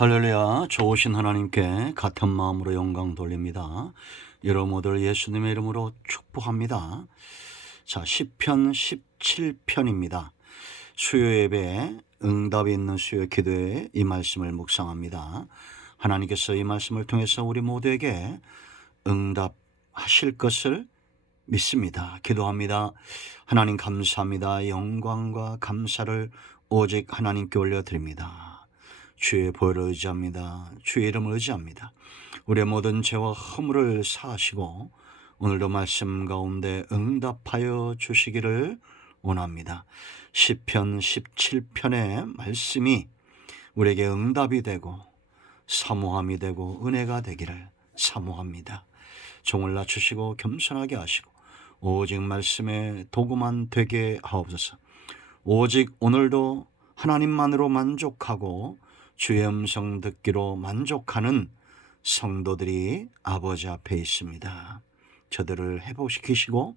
할렐루야. 좋으신 하나님께 같은 마음으로 영광 돌립니다. 여러분 모두 예수님의 이름으로 축복합니다. 자, 시편 17편입니다. 수요 예배에 응답이 있는 수요 기도에 이 말씀을 묵상합니다. 하나님께서 이 말씀을 통해서 우리 모두에게 응답하실 것을 믿습니다. 기도합니다. 하나님 감사합니다. 영광과 감사를 오직 하나님께 올려드립니다. 주의 보혈을 의지합니다. 주의 이름을 의지합니다. 우리의 모든 죄와 허물을 사하시고 오늘도 말씀 가운데 응답하여 주시기를 원합니다. 시편 17편의 말씀이 우리에게 응답이 되고 사모함이 되고 은혜가 되기를 사모합니다. 종을 낮추시고 겸손하게 하시고 오직 말씀에 도구만 되게 하옵소서. 오직 오늘도 하나님만으로 만족하고 주의 음성 듣기로 만족하는 성도들이 아버지 앞에 있습니다. 저들을 회복시키시고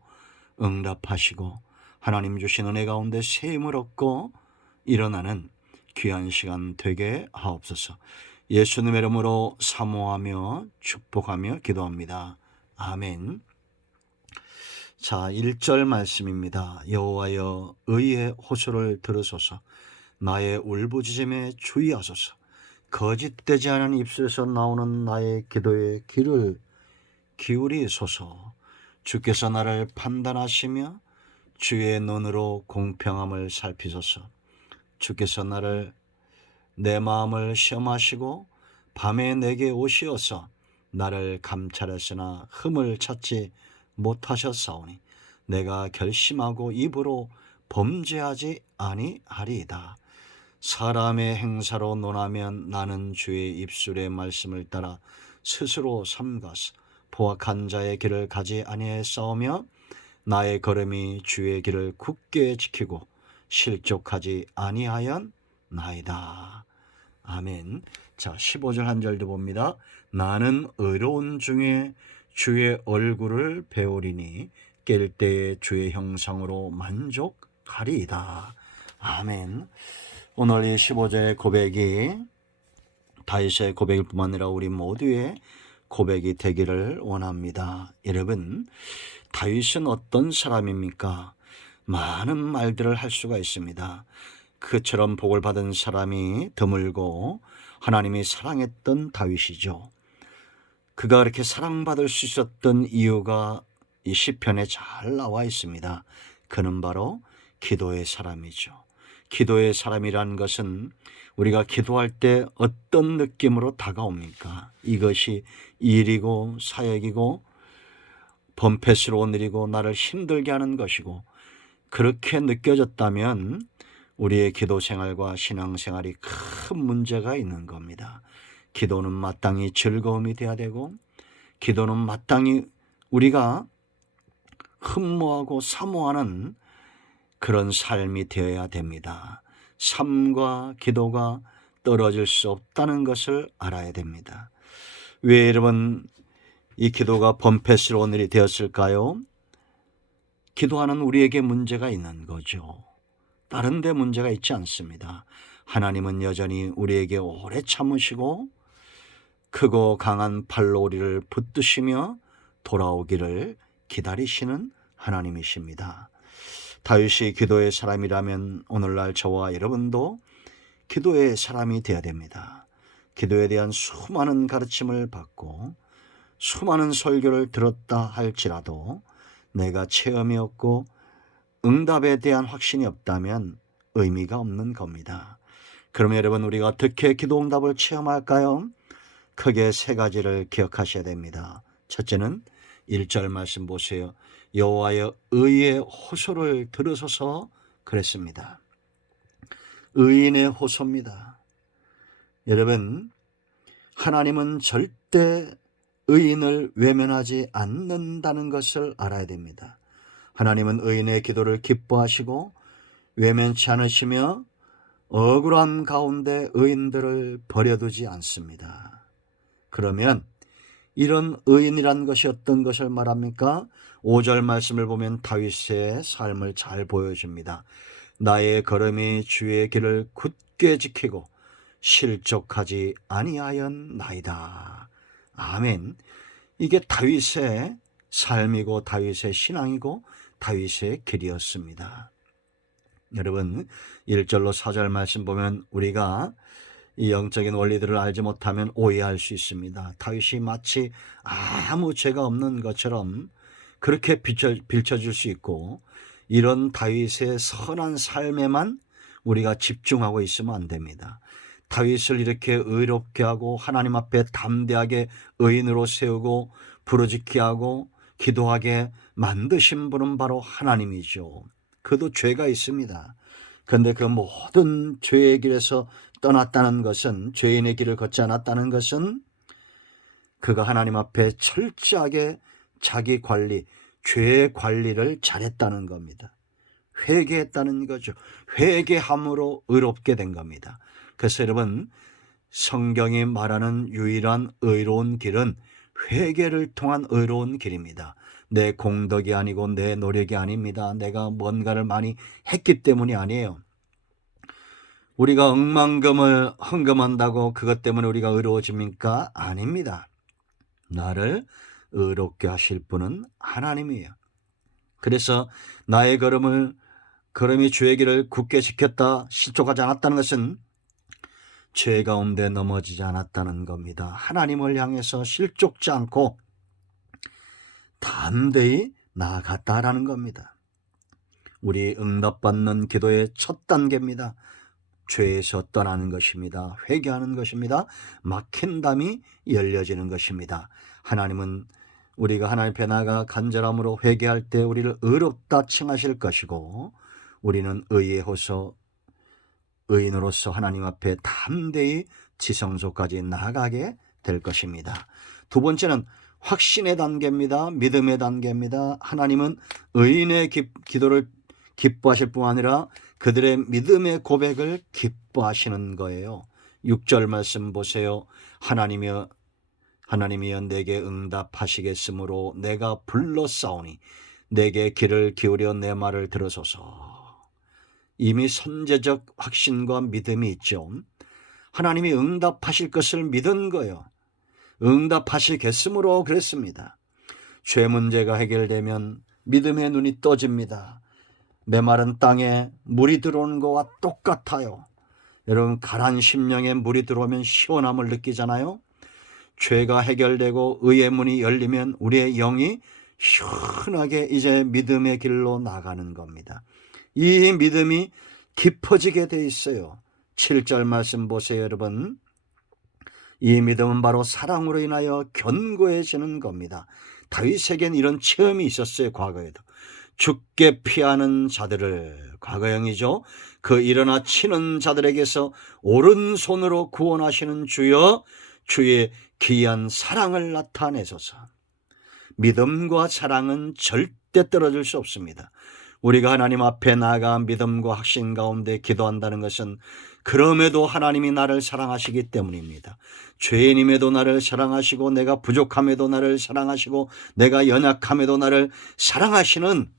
응답하시고 하나님 주신 은혜 가운데 새 힘을 얻고 일어나는 귀한 시간 되게 하옵소서. 예수님의 이름으로 사모하며 축복하며 기도합니다. 아멘. 자, 1절 말씀입니다. 여호와여 의의 호소를 들으소서. 나의 울부짖음에 주의하소서. 거짓되지 않은 입술에서 나오는 나의 기도에 귀를 기울이소서. 주께서 나를 판단하시며 주의 눈으로 공평함을 살피소서. 주께서 내 마음을 시험하시고 밤에 내게 오시어서 나를 감찰했으나 흠을 찾지 못하셨사오니 내가 결심하고 입으로 범죄하지 아니하리이다. 사람의 행사로 논하면 나는 주의 입술의 말씀을 따라 스스로 삼가서 포악한 자의 길을 가지 아니하였사오며 나의 걸음이 주의 길을 굳게 지키고 실족하지 아니하였나이다. 아멘. 자, 15절 한 절도 봅니다. 나는 의로운 중에 주의 얼굴을 배우리니 깰 때에 주의 형상으로 만족하리이다. 아멘. 오늘 이 15절의 고백이 다윗의 고백일 뿐만 아니라 우리 모두의 고백이 되기를 원합니다. 여러분, 다윗은 어떤 사람입니까? 많은 말들을 할 수가 있습니다. 그처럼 복을 받은 사람이 드물고 하나님이 사랑했던 다윗이죠. 그가 그렇게 사랑받을 수 있었던 이유가 이 시편에 잘 나와 있습니다. 그는 바로 기도의 사람이죠. 기도의 사람이라는 것은 우리가 기도할 때 어떤 느낌으로 다가옵니까? 이것이 일이고 사역이고 범패스러운 일이고 나를 힘들게 하는 것이고 그렇게 느껴졌다면 우리의 기도 생활과 신앙 생활이 큰 문제가 있는 겁니다. 기도는 마땅히 즐거움이 되어야 되고 기도는 마땅히 우리가 흠모하고 사모하는 그런 삶이 되어야 됩니다. 삶과 기도가 떨어질 수 없다는 것을 알아야 됩니다. 왜 여러분 이 기도가 범패스러운 일이 되었을까요? 기도하는 우리에게 문제가 있는 거죠. 다른 데 문제가 있지 않습니다. 하나님은 여전히 우리에게 오래 참으시고 크고 강한 팔로 우리를 붙드시며 돌아오기를 기다리시는 하나님이십니다. 다윗이 기도의 사람이라면 오늘날 저와 여러분도 기도의 사람이 되어야 됩니다. 기도에 대한 수많은 가르침을 받고 수많은 설교를 들었다 할지라도 내가 체험이 없고 응답에 대한 확신이 없다면 의미가 없는 겁니다. 그러면 여러분 우리가 어떻게 기도 응답을 체험할까요? 크게 세 가지를 기억하셔야 됩니다. 첫째는 1절 말씀 보세요. 여호와여 의의 호소를 들으소서 그랬습니다. 의인의 호소입니다. 여러분, 하나님은 절대 의인을 외면하지 않는다는 것을 알아야 됩니다. 하나님은 의인의 기도를 기뻐하시고 외면치 않으시며 억울한 가운데 의인들을 버려두지 않습니다. 그러면 이런 의인이란 것이 어떤 것을 말합니까? 5절 말씀을 보면 다윗의 삶을 잘 보여줍니다. 나의 걸음이 주의 길을 굳게 지키고 실족하지 아니하였나이다. 아멘. 이게 다윗의 삶이고 다윗의 신앙이고 다윗의 길이었습니다. 여러분 1절로 4절 말씀 보면 우리가 이 영적인 원리들을 알지 못하면 오해할 수 있습니다. 다윗이 마치 아무 죄가 없는 것처럼 그렇게 비춰질 수 있고, 이런 다윗의 선한 삶에만 우리가 집중하고 있으면 안 됩니다. 다윗을 이렇게 의롭게 하고 하나님 앞에 담대하게 의인으로 세우고 부르짖게 하고 기도하게 만드신 분은 바로 하나님이죠. 그도 죄가 있습니다. 그런데 그 모든 죄의 길에서 떠났다는 것은, 죄인의 길을 걷지 않았다는 것은 그가 하나님 앞에 철저하게 자기 관리, 죄의 관리를 잘했다는 겁니다. 회개했다는 거죠. 회개함으로 의롭게 된 겁니다. 그래서 여러분, 성경이 말하는 유일한 의로운 길은 회개를 통한 의로운 길입니다. 내 공덕이 아니고 내 노력이 아닙니다. 내가 뭔가를 많이 했기 때문이 아니에요. 우리가 억만금을 헌금한다고 그것 때문에 우리가 의로워집니까? 아닙니다. 나를 의롭게 하실 분은 하나님이에요. 그래서 나의 걸음이 주의 길을 굳게 지켰다, 실족하지 않았다는 것은 죄 가운데 넘어지지 않았다는 겁니다. 하나님을 향해서 실족지 않고 담대히 나아갔다라는 겁니다. 우리 응답받는 기도의 첫 단계입니다. 죄에서 떠나는 것입니다. 회개하는 것입니다. 막힌 담이 열려지는 것입니다. 하나님은 우리가 하나님 앞에 나아가 간절함으로 회개할 때 우리를 의롭다 칭하실 것이고, 우리는 의인으로서 하나님 앞에 담대히 지성소까지 나아가게 될 것입니다. 두 번째는 확신의 단계입니다. 믿음의 단계입니다. 하나님은 의인의 기도를 기뻐하실 뿐 아니라 그들의 믿음의 고백을 기뻐하시는 거예요. 6절 말씀 보세요. 하나님이여 내게 응답하시겠으므로 내가 불렀사오니 내게 귀를 기울여 내 말을 들으소서. 이미 선제적 확신과 믿음이 있죠. 하나님이 응답하실 것을 믿은 거예요. 응답하시겠으므로 그랬습니다. 죄 문제가 해결되면 믿음의 눈이 떠집니다. 메마른 땅에 물이 들어오는 것과 똑같아요. 여러분, 가란 심령에 물이 들어오면 시원함을 느끼잖아요. 죄가 해결되고 의의 문이 열리면 우리의 영이 시원하게 이제 믿음의 길로 나가는 겁니다. 이 믿음이 깊어지게 돼 있어요. 7절 말씀 보세요, 여러분. 이 믿음은 바로 사랑으로 인하여 견고해지는 겁니다. 다윗에겐 이런 체험이 있었어요. 과거에도. 죽게 피하는 자들을, 과거형이죠. 그 일어나 치는 자들에게서 오른손으로 구원하시는 주여, 주의 귀한 사랑을 나타내소서. 믿음과 사랑은 절대 떨어질 수 없습니다. 우리가 하나님 앞에 나아가 믿음과 확신 가운데 기도한다는 것은 그럼에도 하나님이 나를 사랑하시기 때문입니다. 죄인임에도 나를 사랑하시고, 내가 부족함에도 나를 사랑하시고, 내가 연약함에도 나를 사랑하시는,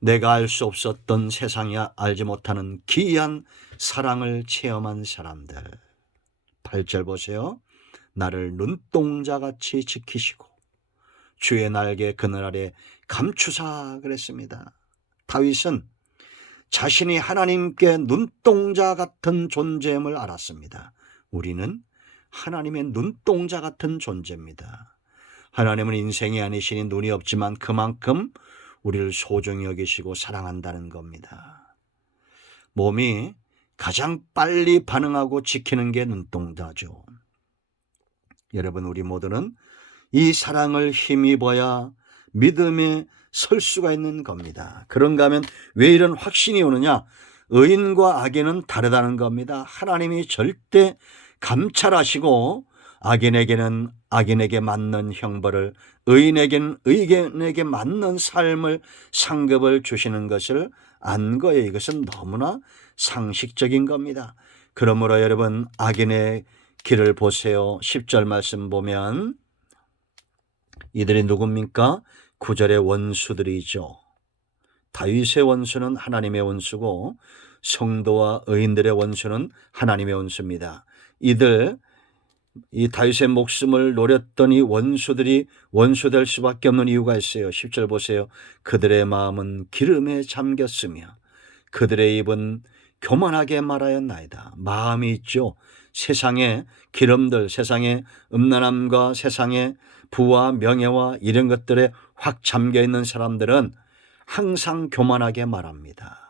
내가 알 수 없었던, 세상이 알지 못하는 귀한 사랑을 체험한 사람들. 8절 보세요. 나를 눈동자같이 지키시고 주의 날개 그늘 아래 감추사 그랬습니다. 다윗은 자신이 하나님께 눈동자 같은 존재임을 알았습니다. 우리는 하나님의 눈동자 같은 존재입니다. 하나님은 인생이 아니시니 눈이 없지만 그만큼 우리를 소중히 여기시고 사랑한다는 겁니다. 몸이 가장 빨리 반응하고 지키는 게 눈동자죠. 여러분, 우리 모두는 이 사랑을 힘입어야 믿음에 설 수가 있는 겁니다. 그런가 하면 왜 이런 확신이 오느냐? 의인과 악인은 다르다는 겁니다. 하나님이 절대 감찰하시고 악인에게는 악인에게 맞는 형벌을, 의인에게는 의인에게 맞는 삶을, 상급을 주시는 것을 안 거예요. 이것은 너무나 상식적인 겁니다. 그러므로 여러분, 악인의 길을 보세요. 10절 말씀 보면 이들이 누굽니까? 9절의 원수들이죠. 다윗의 원수는 하나님의 원수고 성도와 의인들의 원수는 하나님의 원수입니다. 이 다윗의 목숨을 노렸더니 원수들이 원수될 수밖에 없는 이유가 있어요. 10절 보세요. 그들의 마음은 기름에 잠겼으며 그들의 입은 교만하게 말하였나이다. 마음이 있죠. 세상의 기름들, 세상의 음란함과 세상의 부와 명예와 이런 것들에 확 잠겨있는 사람들은 항상 교만하게 말합니다.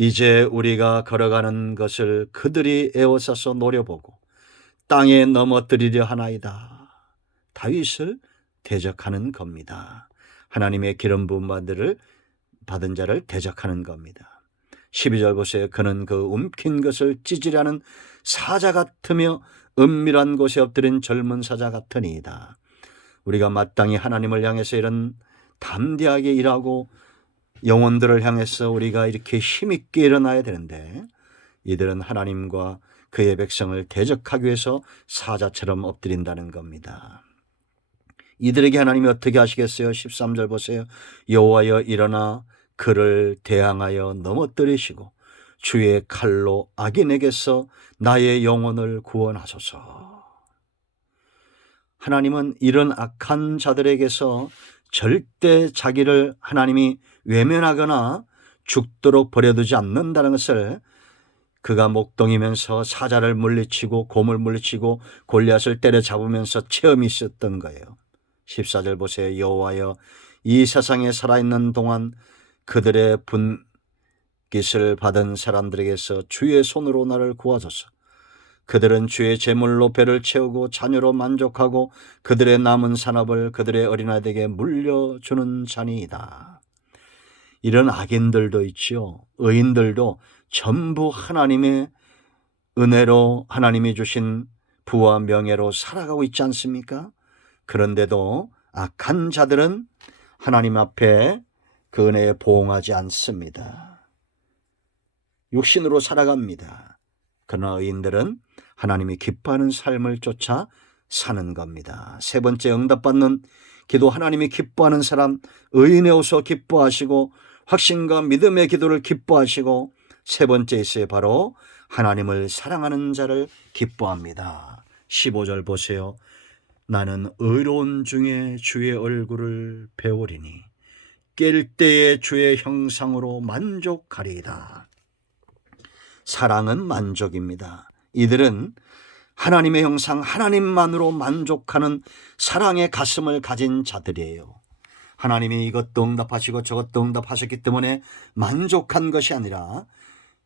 이제 우리가 걸어가는 것을 그들이 에워싸서 노려보고 땅에 넘어뜨리려 하나이다. 다윗을 대적하는 겁니다. 하나님의 기름 부음 받은 자를 대적하는 겁니다. 12절 보세요. 그는 그 움킨 것을 찢으려는 사자 같으며 은밀한 곳에 엎드린 젊은 사자 같으니이다. 우리가 마땅히 하나님을 향해서 이런 담대하게 일하고 영혼들을 향해서 우리가 이렇게 힘있게 일어나야 되는데 이들은 하나님과 그의 백성을 대적하기 위해서 사자처럼 엎드린다는 겁니다. 이들에게 하나님이 어떻게 하시겠어요? 13절 보세요. 여호와여 일어나 그를 대항하여 넘어뜨리시고 주의 칼로 악인에게서 나의 영혼을 구원하소서. 하나님은 이런 악한 자들에게서 절대 자기를 하나님이 외면하거나 죽도록 버려두지 않는다는 것을 그가 목동이면서 사자를 물리치고 곰을 물리치고 골리앗을 때려잡으면서 체험이 있었던 거예요. 14절 보세요. 여호와여 이 세상에 살아있는 동안 그들의 분깃을 받은 사람들에게서 주의 손으로 나를 구하소서. 그들은 주의 제물로 배를 채우고 자녀로 만족하고 그들의 남은 산업을 그들의 어린아이들에게 물려주는 자니이다. 이런 악인들도 있죠. 의인들도 전부 하나님의 은혜로 하나님이 주신 부와 명예로 살아가고 있지 않습니까? 그런데도 악한 자들은 하나님 앞에 그 은혜에 보응하지 않습니다. 육신으로 살아갑니다. 그러나 의인들은 하나님이 기뻐하는 삶을 쫓아 사는 겁니다. 세 번째, 응답받는 기도. 하나님이 기뻐하는 사람, 의인에 오서 기뻐하시고 확신과 믿음의 기도를 기뻐하시고 세 번째 있어요. 바로 하나님을 사랑하는 자를 기뻐합니다. 15절 보세요. 나는 의로운 중에 주의 얼굴을 배우리니 깰 때에 주의 형상으로 만족하리이다. 사랑은 만족입니다. 이들은 하나님의 형상, 하나님만으로 만족하는 사랑의 가슴을 가진 자들이에요. 하나님이 이것도 응답하시고 저것도 응답하셨기 때문에 만족한 것이 아니라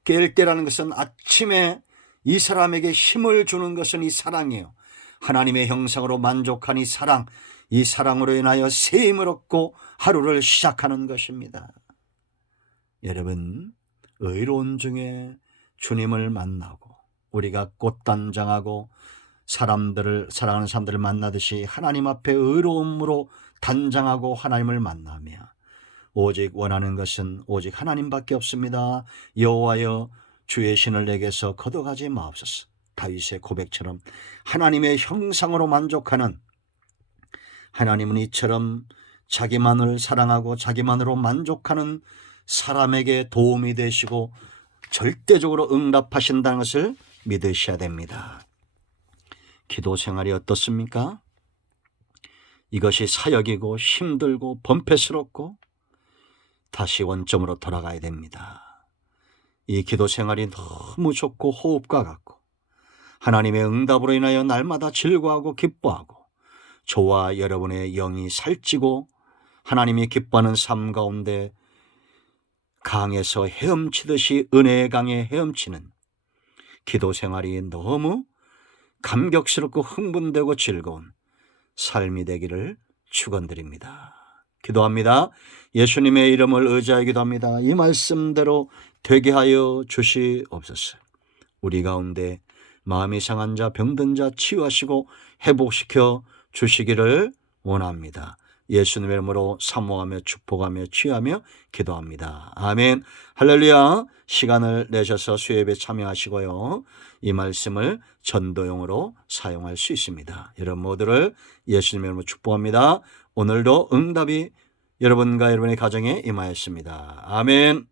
깰 때라는 것은 아침에 이 사람에게 힘을 주는 것은 이 사랑이에요. 하나님의 형상으로 만족한 이 사랑, 이 사랑으로 인하여 새 힘을 얻고 하루를 시작하는 것입니다. 여러분, 의로운 중에 주님을 만나고 우리가 꽃단장하고 사람들을 사랑하는 사람들을 만나듯이 하나님 앞에 의로움으로 단장하고 하나님을 만나며 오직 원하는 것은 오직 하나님밖에 없습니다. 여호와여 주의 신을 내게서 걷어가지 마옵소서. 다윗의 고백처럼 하나님의 형상으로 만족하는, 하나님은 이처럼 자기만을 사랑하고 자기만으로 만족하는 사람에게 도움이 되시고 절대적으로 응답하신다는 것을 믿으셔야 됩니다. 기도 생활이 어떻습니까? 이것이 사역이고 힘들고 번패스럽고 다시 원점으로 돌아가야 됩니다. 이 기도 생활이 너무 좋고 호흡과 같고 하나님의 응답으로 인하여 날마다 즐거워하고 기뻐하고 저와 여러분의 영이 살찌고 하나님이 기뻐하는 삶 가운데 강에서 헤엄치듯이 은혜의 강에 헤엄치는 기도 생활이 너무 감격스럽고 흥분되고 즐거운 삶이 되기를 축원드립니다. 기도합니다. 예수님의 이름을 의지하여 기도합니다. 이 말씀대로 되게 하여 주시옵소서. 우리 가운데 마음이 상한 자, 병든 자 치유하시고 회복시켜 주시기를 원합니다. 예수님의 이름으로 사모하며 축복하며 취하며 기도합니다. 아멘. 할렐루야. 시간을 내셔서 수요예배 참여하시고요. 이 말씀을 전도용으로 사용할 수 있습니다. 여러분 모두를 예수님의 이름으로 축복합니다. 오늘도 응답이 여러분과 여러분의 가정에 임하였습니다. 아멘.